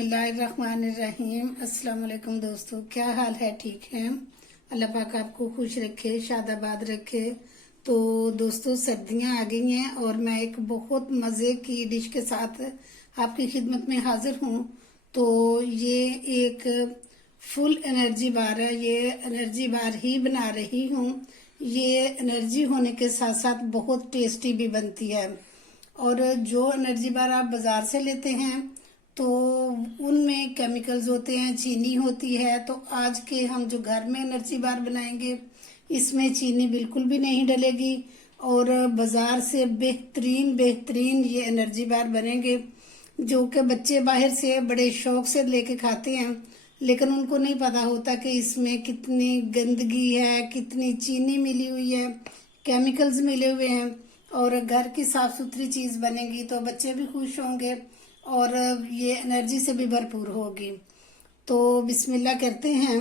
बिस्मिल्लाहिर्रहमानिर्रहीम। अस्सलाम वालेकुम दोस्तों, क्या हाल है? ठीक है? अल्लाह पाक आपको खुश रखे, शादाबाद रखे। तो दोस्तों, सर्दियां आ गई हैं और मैं एक बहुत मज़े की डिश के साथ आपकी खिदमत में हाजिर हूँ। तो ये एक फुल एनर्जी बार है। ये एनर्जी बार ही बना रही हूँ। ये एनर्जी होने के साथ साथ बहुत टेस्टी भी बनती है। और जो एनर्जी बार आप बाज़ार से लेते हैं तो उनमें केमिकल्स होते हैं, चीनी होती है। तो आज के हम जो घर में एनर्जी बार बनाएंगे इसमें चीनी बिल्कुल भी नहीं डलेगी और बाज़ार से बेहतरीन बेहतरीन ये एनर्जी बार बनेंगे, जो कि बच्चे बाहर से बड़े शौक से लेके खाते हैं। लेकिन उनको नहीं पता होता कि इसमें कितनी गंदगी है, कितनी चीनी मिली हुई है, केमिकल्स मिले हुए हैं। और घर की साफ सुथरी चीज़ बनेगी तो बच्चे भी खुश होंगे और ये एनर्जी से भी भरपूर होगी। तो बिस्मिल्लाह करते हैं।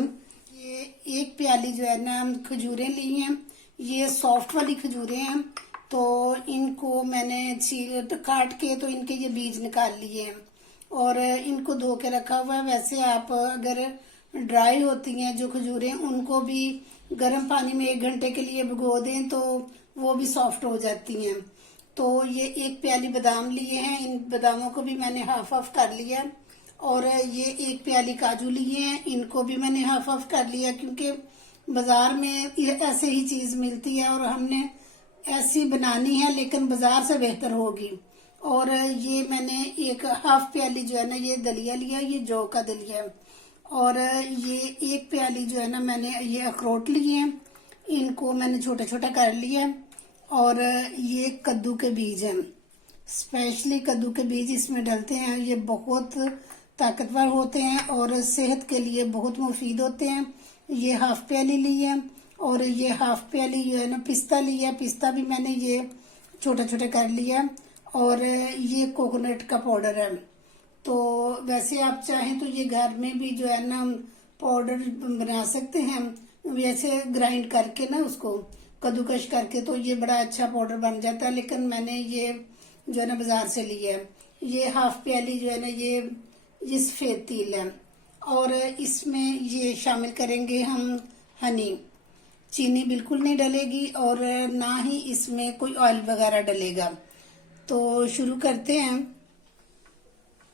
ये एक प्याली जो है ना हम खजूरें ली हैं। ये सॉफ्ट वाली खजूरें हैं। तो इनको मैंने छील काट के तो इनके ये बीज निकाल लिए हैं और इनको धो के रखा हुआ है। वैसे आप अगर ड्राई होती हैं जो खजूरें, उनको भी गर्म पानी में 1 घंटे के लिए भिगो दें तो वो भी सॉफ्ट हो जाती हैं। तो ये एक प्याली बादाम लिए हैं, इन बादामों को भी मैंने हाफ ऑफ कर लिया। और ये एक प्याली काजू लिए हैं, इनको भी मैंने हाफ ऑफ कर लिया, क्योंकि बाजार में ये ऐसे ही चीज़ मिलती है और हमने ऐसी बनानी है लेकिन बाजार से बेहतर होगी। और ये मैंने एक हाफ प्याली जो है ना ये दलिया लिया, ये जौ का दलिया। और ये एक प्याली जो है ना मैंने ये अखरोट लिए हैं, इनको मैंने छोटा छोटा कर लिया। और ये कद्दू के बीज हैं, स्पेशली कद्दू के बीज इसमें डलते हैं। ये बहुत ताकतवर होते हैं और सेहत के लिए बहुत मुफीद होते हैं। ये हाफ प्याली ली है। और ये हाफ प्याली जो है ना पिस्ता लिया, पिस्ता भी मैंने ये छोटा छोटा कर लिया। और ये कोकोनट का पाउडर है। तो वैसे आप चाहें तो ये घर में भी जो है ना पाउडर बना सकते हैं, वैसे ग्राइंड करके ना उसको कद्दूकश करके, तो ये बड़ा अच्छा पाउडर बन जाता है। लेकिन मैंने ये जो है ना बाजार से लिया है। ये हाफ प्याली जो है ना ये सफ़ेद तिल है। और इसमें ये शामिल करेंगे हम हनी। चीनी बिल्कुल नहीं डलेगी और ना ही इसमें कोई ऑयल वगैरह डलेगा। तो शुरू करते हैं।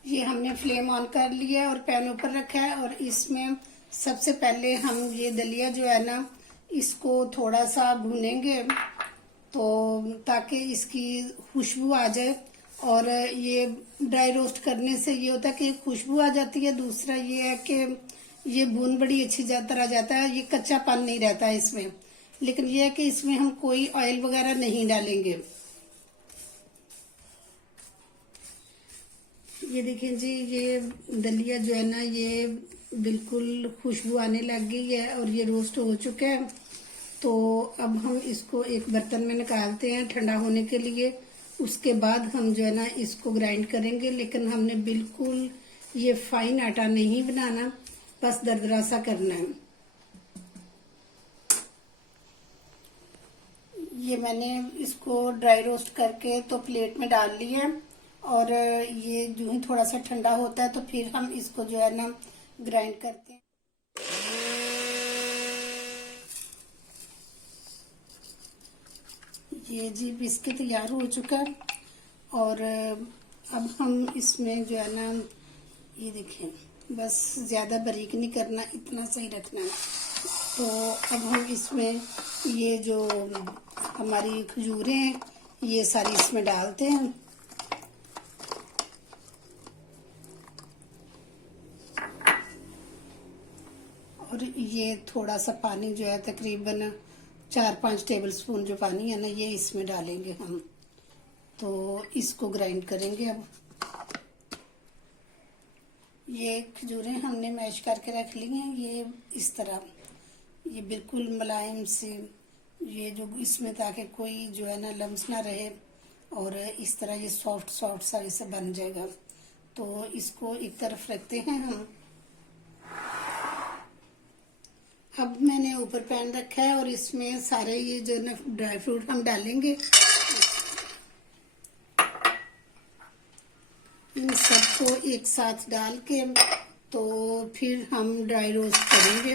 ये हमने फ्लेम ऑन कर लिया है और पैन ऊपर रखा है। और इसमें सबसे पहले हम ये दलिया जो है ना इसको थोड़ा सा भूनेंगे, तो ताकि इसकी खुशबू आ जाए। और ये ड्राई रोस्ट करने से ये होता है कि खुशबू आ जाती है। दूसरा ये है कि ये भून बड़ी अच्छी तरह जाता है, ये कच्चापन नहीं रहता है इसमें। लेकिन ये है कि इसमें हम कोई ऑयल वगैरह नहीं डालेंगे। ये देखिए जी, ये दलिया जो है ना ये बिल्कुल खुशबू आने लग गई है और ये रोस्ट हो चुका है। तो अब हम इसको एक बर्तन में निकालते हैं ठंडा होने के लिए। उसके बाद हम जो है ना इसको ग्राइंड करेंगे। लेकिन हमने बिल्कुल ये फाइन आटा नहीं बनाना, बस दरदरा सा करना है। ये मैंने इसको ड्राई रोस्ट करके तो प्लेट में डाल लिया है। और ये जो ही थोड़ा सा ठंडा होता है तो फिर हम इसको जो है ना ग्राइंड करते हैं। ये जी बिस्किट तैयार हो चुका है। और अब हम इसमें जो है ना ये देखें, बस ज़्यादा बारीक नहीं करना, इतना सही रखना है। तो अब हम इसमें ये जो हमारी खजूरें हैं ये सारी इसमें डालते हैं। और ये थोड़ा सा पानी जो है तकरीबन 4-5 टेबल स्पून जो पानी है ना ये इसमें डालेंगे हम। तो इसको ग्राइंड करेंगे। अब ये खजूरें हमने मैश करके रख ली हैं। ये इस तरह ये बिल्कुल मुलायम से ये जो इसमें, ताकि कोई जो है ना लम्स ना रहे। और इस तरह ये सॉफ्ट सॉफ्ट सा इसे बन जाएगा। तो इसको एक तरफ रखते हैं हम। अब मैंने ऊपर पैन रखा है और इसमें सारे ये जो ना ड्राई फ्रूट हम डालेंगे। इन सबको एक साथ डाल के तो फिर हम ड्राई रोस्ट करेंगे।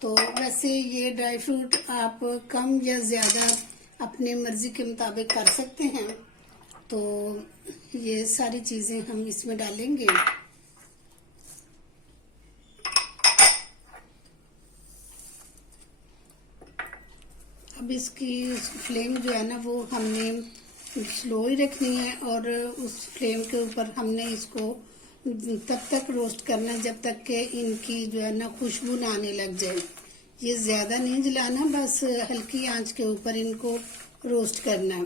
तो वैसे ये ड्राई फ्रूट आप कम या ज़्यादा अपने मर्ज़ी के मुताबिक कर सकते हैं। तो ये सारी चीज़ें हम इसमें डालेंगे। अब इसकी फ्लेम जो है ना वो हमने स्लो ही रखनी है और उस फ्लेम के ऊपर हमने इसको तब तक रोस्ट करना जब तक कि इनकी जो है ना खुशबू ना आने लग जाए। ये ज़्यादा नहीं जलाना, बस हल्की आंच के ऊपर इनको रोस्ट करना है।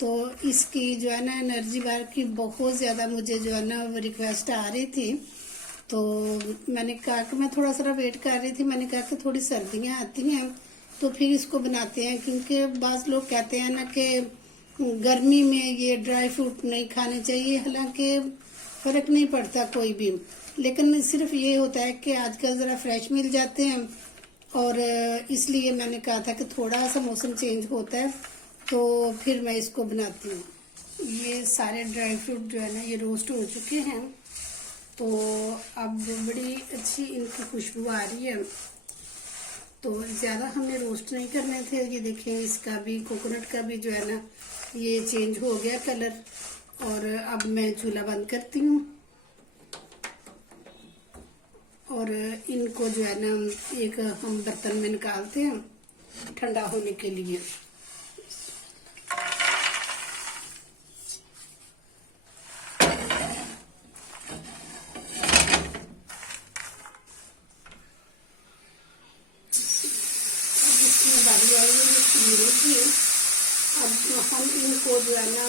तो इसकी जो है ना एनर्जी बार की बहुत ज़्यादा मुझे जो है ना रिक्वेस्ट आ रही थी। तो मैंने कहा कि मैं थोड़ा सा वेट कर रही थी। मैंने कहा कि थोड़ी सर्दियाँ आती हैं तो फिर इसको बनाते हैं, क्योंकि बाज़ लोग कहते हैं ना कि गर्मी में ये ड्राई फ्रूट नहीं खाने चाहिए। हालांकि फ़र्क नहीं पड़ता कोई भी, लेकिन सिर्फ ये होता है कि आजकल ज़रा फ्रेश मिल जाते हैं और इसलिए मैंने कहा था कि थोड़ा सा मौसम चेंज होता है तो फिर मैं इसको बनाती हूँ। ये सारे ड्राई फ्रूट जो है ना ये रोस्ट हो चुके हैं। तो अब बड़ी अच्छी इनकी खुशबू आ रही है। तो ज़्यादा हमने रोस्ट नहीं करने थे। ये देखें, इसका भी कोकोनट का भी जो है ना ये चेंज हो गया कलर। और अब मैं चूल्हा बंद करती हूँ और इनको जो है ना एक हम बर्तन में निकालते हैं ठंडा होने के लिए। बारी आई है खीरे की। अब हम इनको जो है ना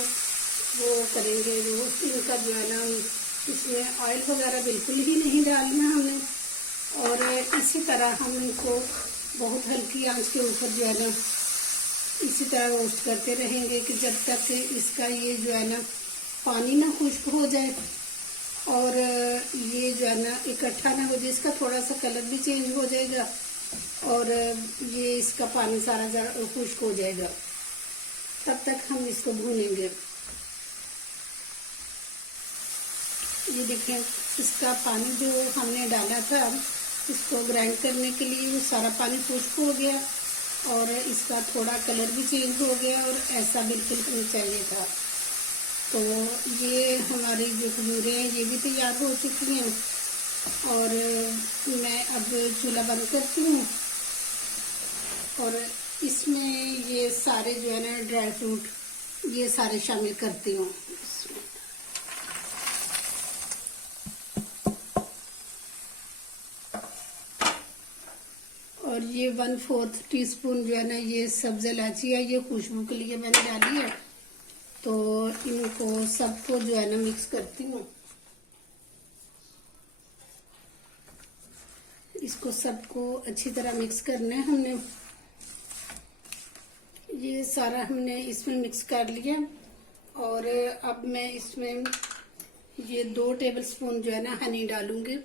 वो करेंगे रोस्ट। इनका जो है ना इसमें ऑयल वगैरह बिल्कुल ही नहीं डालना हमने। और इसी तरह हम इनको बहुत हल्की आंच के ऊपर जो है ना इसी तरह रोस्ट करते रहेंगे कि जब तक इसका ये जो है ना पानी ना खुश्क हो जाए और ये जो है ना इकट्ठा ना हो जाए। इसका थोड़ा सा कलर भी चेंज हो जाएगा और ये इसका पानी सारा जरा खुश्क हो जाएगा। तब तक हम इसको भूनेंगे। ये देखिए, इसका पानी जो हमने डाला था इसको ग्राइंड करने के लिए वो सारा पानी खुश्क हो गया और इसका थोड़ा कलर भी चेंज हो गया और ऐसा बिल्कुल नहीं चाहिए था। तो ये हमारी जो खजूरें हैं ये भी तैयार हो चुकी हैं और मैं अब चूल्हा बंद करती हूँ और इसमें ये सारे जो है ना ड्राई फ्रूट ये सारे शामिल करती हूँ। और ये 1/4 टीस्पून जो है ना ये सब्ज़ इलायची है, ये खुशबू के लिए मैंने डाली है। तो इनको सबको जो है ना मिक्स करती हूँ। इसको सबको अच्छी तरह मिक्स करना है हमने। ये सारा हमने इसमें मिक्स कर लिया और अब मैं इसमें ये 2 टेबलस्पून जो है ना हनी डालूंगी।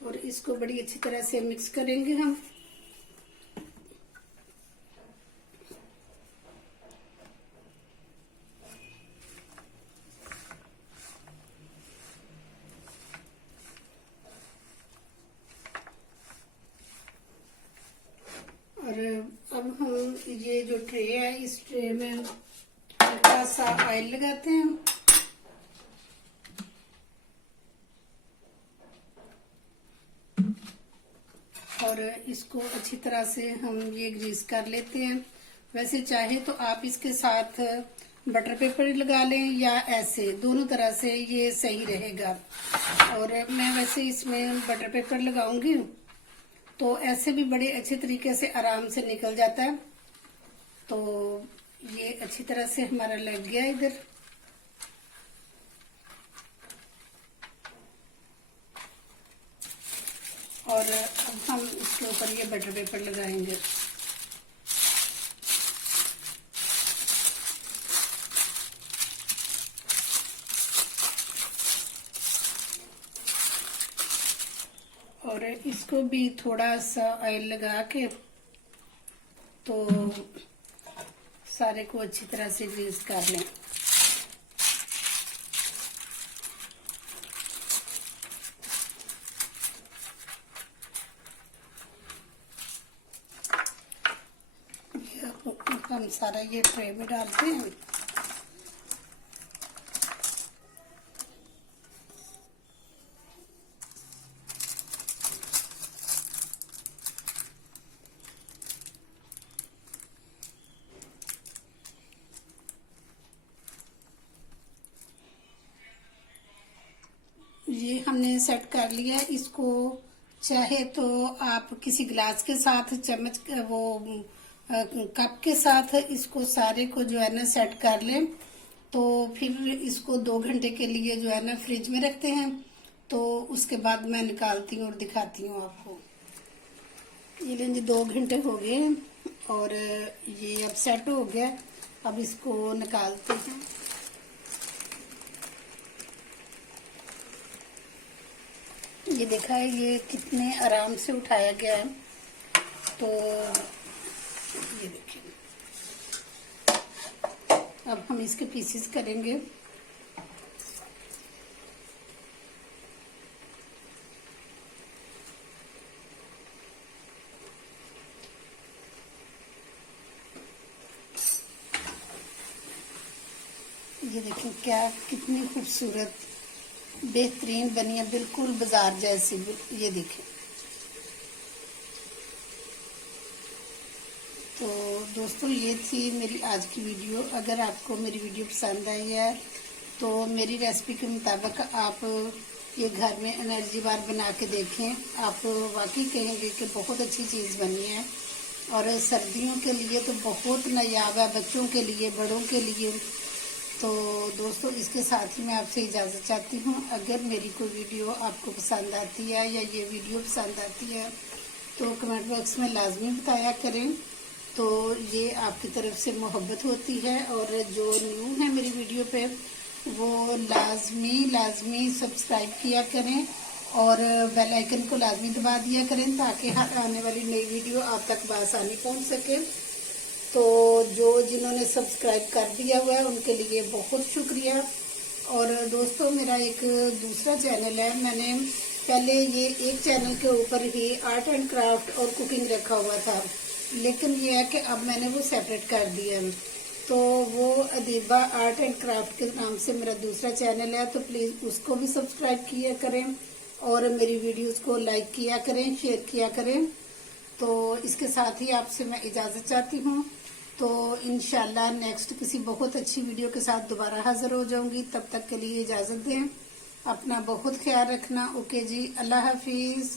और इसको बड़ी अच्छी तरह से मिक्स करेंगे हम। और अब हम ये जो ट्रे है इस ट्रे में हल्का सा ऑयल लगाते हैं और इसको अच्छी तरह से हम ये ग्रीस कर लेते हैं। वैसे चाहे तो आप इसके साथ बटर पेपर लगा लें या ऐसे, दोनों तरह से ये सही रहेगा। और मैं वैसे इसमें बटर पेपर लगाऊंगी तो ऐसे भी बड़े अच्छे तरीके से आराम से निकल जाता है। तो ये अच्छी तरह से हमारा लग गया इधर। और अब हम इसके ऊपर ये बटर पेपर लगाएंगे। इसको भी थोड़ा सा ऑयल लगा के तो सारे को अच्छी तरह से ग्रीस कर लें। हम सारा ये ट्रे में डालते हैं। ये हमने सेट कर लिया। इसको चाहे तो आप किसी गिलास के साथ चम्मच वो कप के साथ इसको सारे को जो है ना सेट कर लें, तो फिर इसको 2 घंटे के लिए जो है ना फ्रिज में रखते हैं। तो उसके बाद मैं निकालती हूँ और दिखाती हूँ आपको। ये लेंगे 2 घंटे हो गए और ये अब सेट हो गया। अब इसको निकालते हैं। ये देखा है ये कितने आराम से उठाया गया है। तो ये देखिए, अब हम इसके पीसेस करेंगे। ये देखिए क्या कितनी खूबसूरत बेहतरीन बनी है, बिल्कुल बाजार जैसी। ये देखिए। तो दोस्तों ये थी मेरी आज की वीडियो। अगर आपको मेरी वीडियो पसंद आई है तो मेरी रेसिपी के मुताबिक आप ये घर में एनर्जी बार बना के देखें। आप वाकई कहेंगे कि बहुत अच्छी चीज़ बनी है और सर्दियों के लिए तो बहुत नायाब है, बच्चों के लिए, बड़ों के लिए। तो दोस्तों इसके साथ ही मैं आपसे इजाज़त चाहती हूँ। अगर मेरी कोई वीडियो आपको पसंद आती है या ये वीडियो पसंद आती है तो कमेंट बॉक्स में लाजमी बताया करें। तो ये आपकी तरफ से मोहब्बत होती है। और जो न्यू है मेरी वीडियो पे वो लाजमी सब्सक्राइब किया करें और बेल आइकन को लाजमी दबा दिया करें ताकि हर आने वाली नई वीडियो आप तक बआसानी पहुँच सके। तो जिन्होंने सब्सक्राइब कर दिया हुआ है उनके लिए बहुत शुक्रिया। और दोस्तों मेरा एक दूसरा चैनल है। मैंने पहले ये एक चैनल के ऊपर ही आर्ट एंड क्राफ्ट और कुकिंग रखा हुआ था, लेकिन ये है कि अब मैंने वो सेपरेट कर दिया। तो वो अदीबा आर्ट एंड क्राफ्ट के नाम से मेरा दूसरा चैनल है। तो प्लीज़ उसको भी सब्सक्राइब किया करें और मेरी वीडियोस को लाइक किया करें, शेयर किया करें। तो इसके साथ ही आपसे मैं इजाज़त चाहती हूँ। तो इंशाल्लाह नेक्स्ट किसी बहुत अच्छी वीडियो के साथ दोबारा हाजिर हो जाऊंगी। तब तक के लिए इजाज़त दें। अपना बहुत ख्याल रखना। ओके जी, अल्लाह हाफिज़।